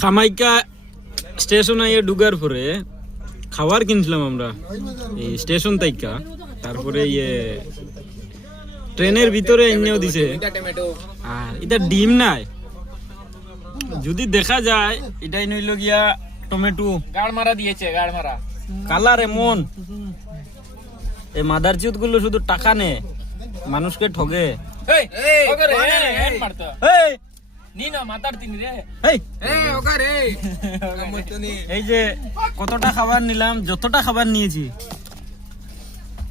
খামাইকা station আইয়ে ঢুকার পরে খাবার কিনছিলাম আমরা এই স্টেশন তাইকা। তারপরে ইয়ে ট্রেনের ভিতরে এনেও দিছে। আর এটা ডিম নাই, যদি দেখা যায় এটাই নইল গিয়া টমেটো গাড় মারা দিয়েছে, গাড় মারা কালার এমন। এই মাদার চিউত গুলো শুধু টাকা নেয়, মানুষকে ঠগে। এই ওকে রে হ্যান্ড মারতো এই নি না মাতার দিন রে এই ওকে রে মতনি এই যে কতটা খাবার নিলাম, যতটা খাবার নিয়েছি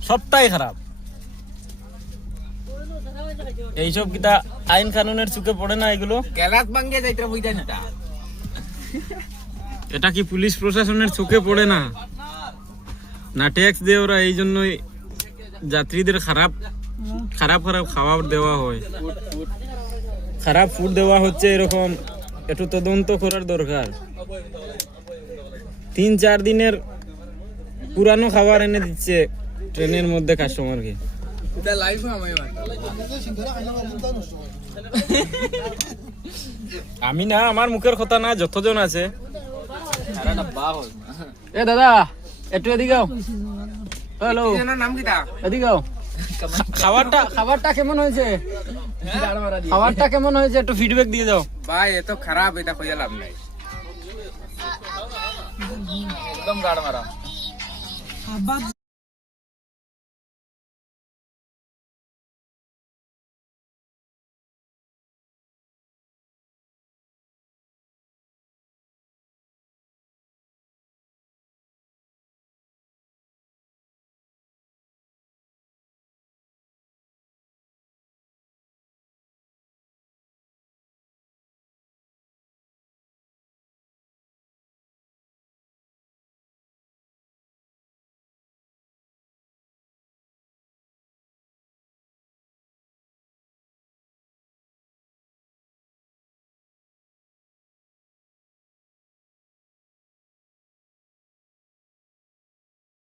সবটাই খারাপ। এইসব কিতা আইন কানুনের চুকে পড়ে না এগুলো? গ্যালাস ভাঙ্গে যাইতে বুঝা না। এটা কি পুলিশ প্রশাসনের চোখে পড়ে না? না ট্যাক্স দেয় ওরা, এই জন্যই যাত্রীদের খারাপ খারাপ খারাপ খাবার দেওয়া হয়, খারাপ ফুড দেওয়া হচ্ছে। এরকম একটু তদন্ত করার দরকার। 3-4 দিনের পুরানো খাবার এনে দিচ্ছে ট্রেনের মধ্যে কাস্টমারকে। এটা লাইভ আমায় আমি না, আমার মুখের কথা না, যতজন আছে। এ দাদা একটু এদিকে আও। হ্যালো, নাম কিটা? এদিকে আও। খাবারটা কেমন হয়েছে? খাবারটা কেমন হয়েছে একটু ফিডব্যাক দিয়ে দাও ভাই। এত খারাপ, এটা কইয়া লাভ নাই, একদম গাড় মারা।